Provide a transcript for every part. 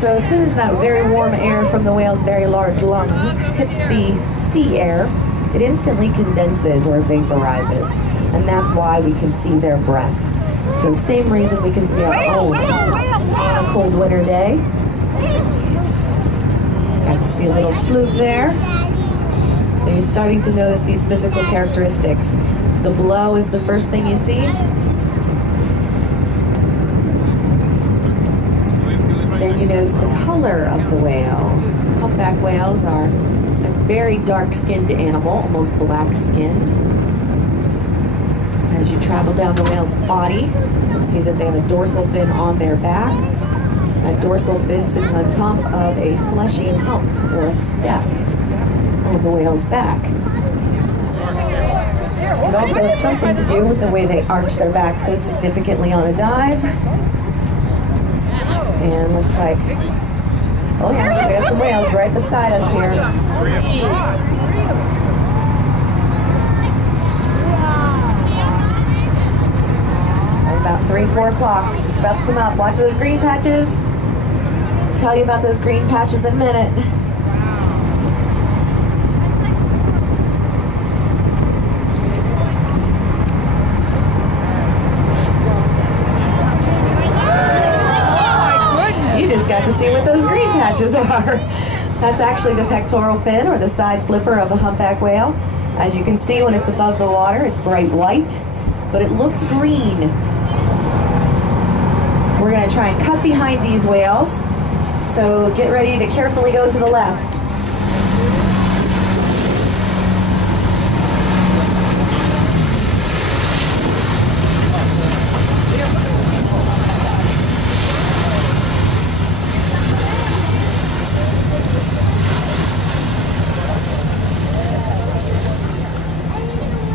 So as soon as that very warm air from the whale's very large lungs hits the sea air, it instantly condenses or vaporizes, and that's why we can see their breath. So same reason we can see our own on a cold winter day. Got to see a little fluke there. So you're starting to notice these physical characteristics. The blow is the first thing you see. Then you notice the color of the whale. Humpback whales are a very dark-skinned animal, almost black-skinned. As you travel down the whale's body, you'll see that they have a dorsal fin on their back. That dorsal fin sits on top of a fleshy hump, or a step, on the whale's back. It also has something to do with the way they arch their back so significantly on a dive. And looks like, oh yeah, we got some whales right beside us here. At about 3, 4 o'clock, just about to come up. Watch those green patches. I'll tell you about those green patches in a minute. Got to see what those green patches are. That's actually the pectoral fin, or the side flipper of a humpback whale. As you can see, when it's above the water, it's bright white, but it looks green. We're going to try and cut behind these whales, so get ready to carefully go to the left.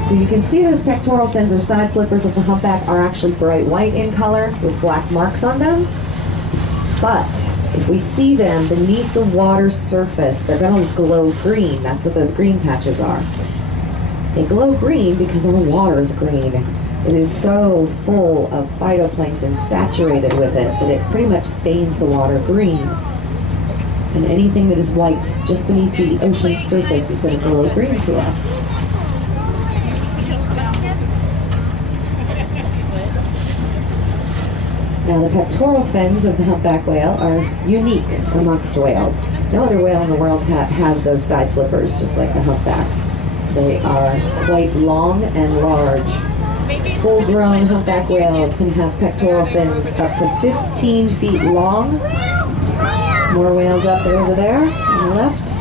So you can see those pectoral fins or side flippers of the humpback are actually bright white in color with black marks on them. But if we see them beneath the water surface, they're going to glow green. That's what those green patches are. They glow green because our water is green. It is so full of phytoplankton, saturated with it, that it pretty much stains the water green. And anything that is white just beneath the ocean's surface is going to glow green to us. Now the pectoral fins of the humpback whale are unique amongst whales. No other whale in the world has those side flippers, just like the humpbacks. They are quite long and large. Full-grown humpback whales can have pectoral fins up to 15 feet long. More whales up there over there on the left.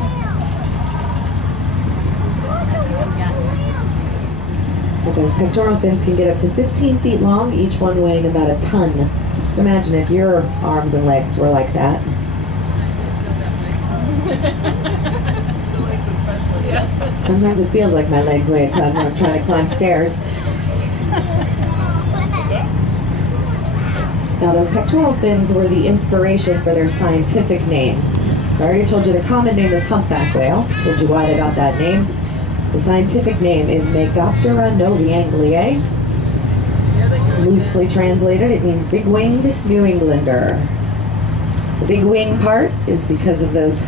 So those pectoral fins can get up to 15 feet long, each one weighing about a ton. Just imagine if your arms and legs were like that. Sometimes it feels like my legs weigh a ton when I'm trying to climb stairs. Now those pectoral fins were the inspiration for their scientific name. So I already told you the common name is humpback whale. Told you why they got that name. The scientific name is Megoptera novae. Loosely translated, it means big-winged New Englander. The big wing part is because of those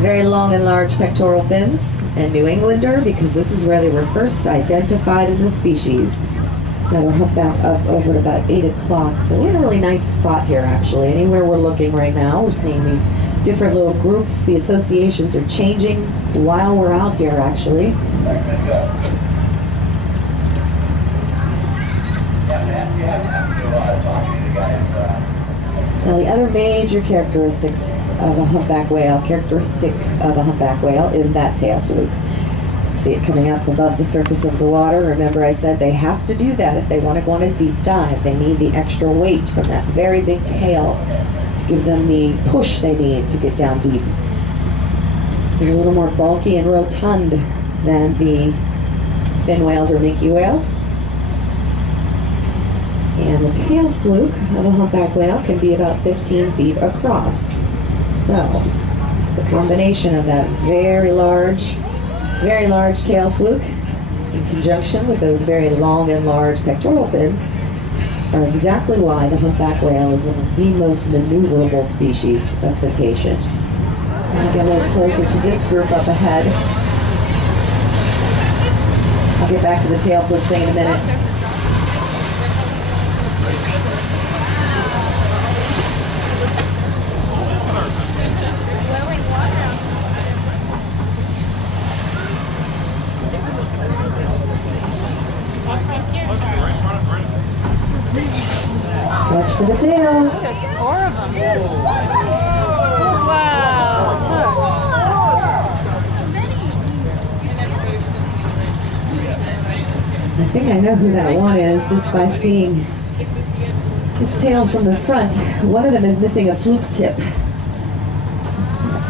very long and large pectoral fins, and New Englander because this is where they were first identified as a species. Now we're humpback up over at about 8 o'clock, so we're in a really nice spot here actually. Anywhere we're looking right now, we're seeing these different little groups. The associations are changing while we're out here actually. Now the other major characteristics of a humpback whale, is that tail fluke. See it coming up above the surface of the water. Remember I said they have to do that if they want to go on a deep dive. They need the extra weight from that very big tail to give them the push they need to get down deep. They're a little more bulky and rotund than the fin whales or minke whales. And the tail fluke of a humpback whale can be about 15 feet across. So, the combination of that very large tail fluke in conjunction with those very long and large pectoral fins are exactly why the humpback whale is one of the most maneuverable species of cetacean. I'm going to get a little closer to this group up ahead. I'll get back to the tail flip thing in a minute. Watch for the tails. There's 4 of them. Wow. I think I know who that one is just by seeing its tail from the front. One of them is missing a fluke tip.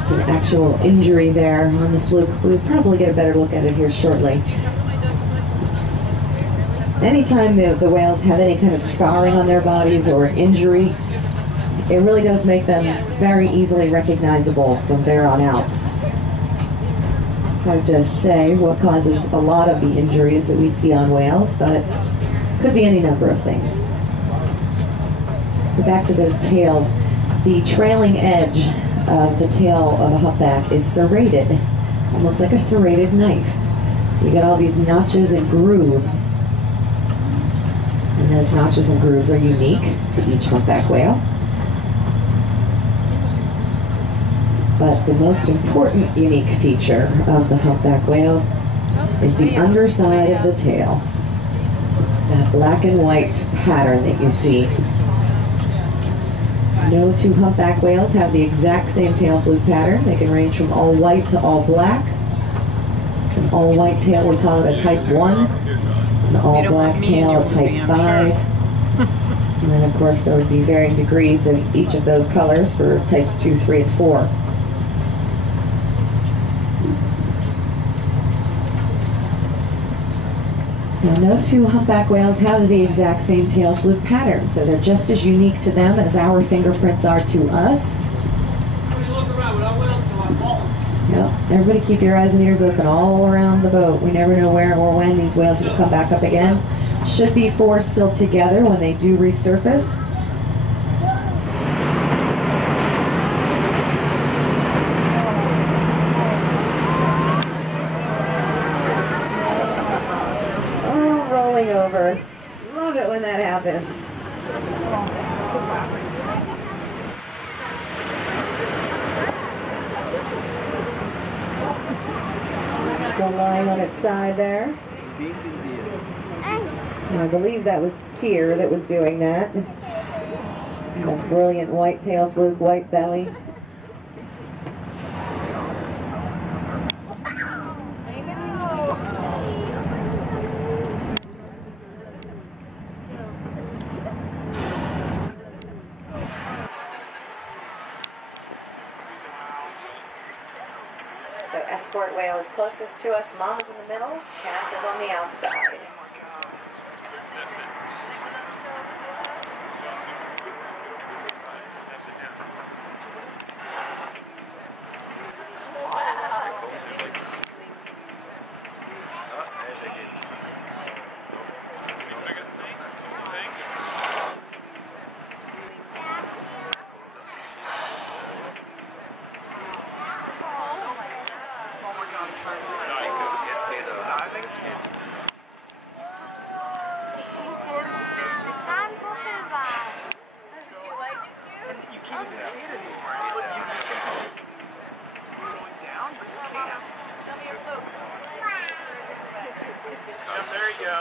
It's an actual injury there on the fluke. We'll probably get a better look at it here shortly. Anytime the whales have any kind of scarring on their bodies or an injury, it really does make them very easily recognizable from there on out. Hard to say what causes a lot of the injuries that we see on whales, but it could be any number of things. So back to those tails. The trailing edge of the tail of a humpback is serrated, almost like a serrated knife. So you got all these notches and grooves. And those notches and grooves are unique to each humpback whale. But the most important unique feature of the humpback whale is the underside of the tail. That black and white pattern that you see. No two humpback whales have the exact same tail fluke pattern. They can range from all white to all black. An all white tail, we call it a type 1. An all black tail, a type 5. And then of course there would be varying degrees of each of those colors for types 2, 3, and 4. Now, no two humpback whales have the exact same tail fluke pattern, so they're just as unique to them as our fingerprints are to us. Yep, everybody keep your eyes and ears open all around the boat. We never know where or when these whales will come back up again. Should be 4 still together when they do resurface. Over. Love it when that happens. Still lying on its side there. And I believe that was Tyr that was doing that. That brilliant white tail fluke, white belly. So escort whale is closest to us, mom is in the middle, calf is on the outside. There you go.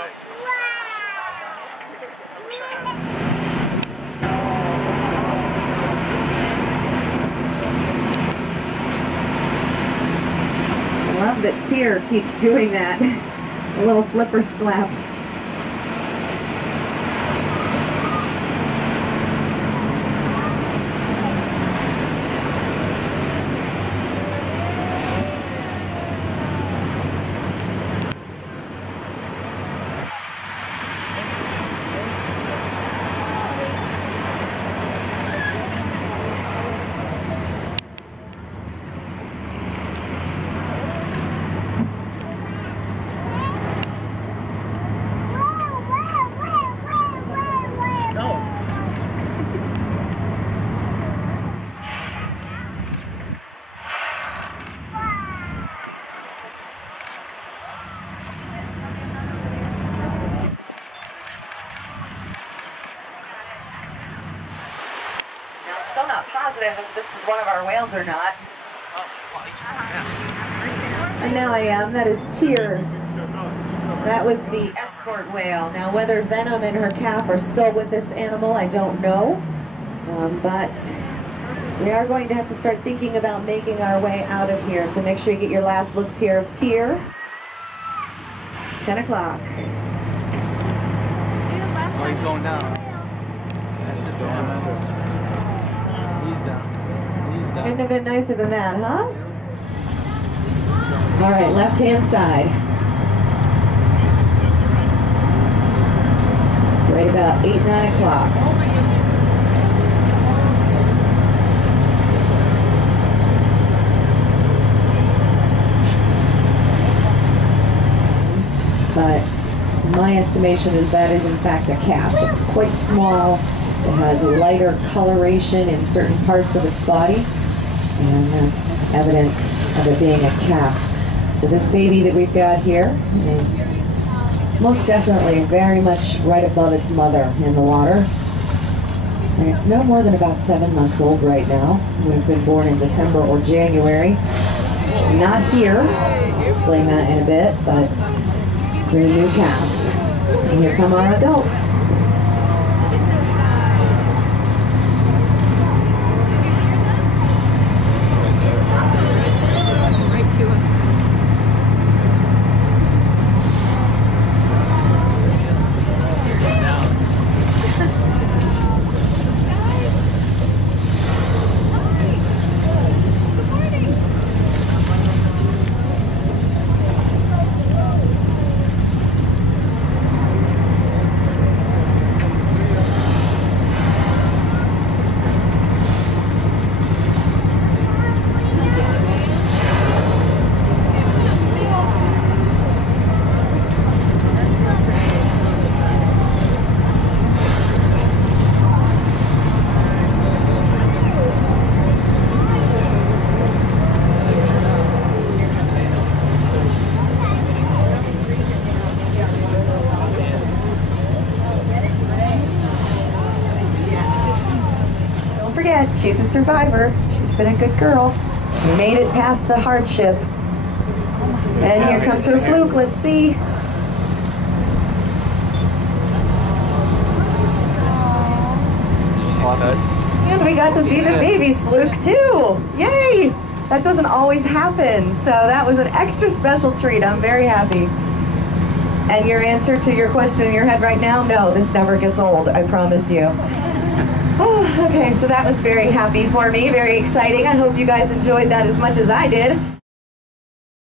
I love that Tyr keeps doing that. A little flipper slap. Still not positive if this is one of our whales or not. And now I am. That is Tyr. That was the escort whale. Now whether Venom and her calf are still with this animal, I don't know. But we are going to have to start thinking about making our way out of here. So make sure you get your last looks here of Tyr. 10 o'clock. Oh, he's going down. That's it, don't remember. He's down. He's down. Couldn't have been nicer than that, huh? All right, left-hand side. Right about 8, 9 o'clock. But my estimation is that is in fact a calf. It's quite small. It has a lighter coloration in certain parts of its body, and that's evident of it being a calf. So this baby that we've got here is most definitely very much right above its mother in the water. And it's no more than about 7 months old right now. We've been born in December or January. Not here. I'll explain that in a bit, but we're a new calf. And here come our adults. She's a survivor. She's been a good girl. She made it past the hardship. And here comes her fluke. Let's see. Awesome. And we got to see the baby's fluke too. Yay! That doesn't always happen. So that was an extra special treat. I'm very happy. And your answer to your question in your head right now? No, this never gets old. I promise you. Oh, okay, so that was very happy for me, very exciting. I hope you guys enjoyed that as much as I did.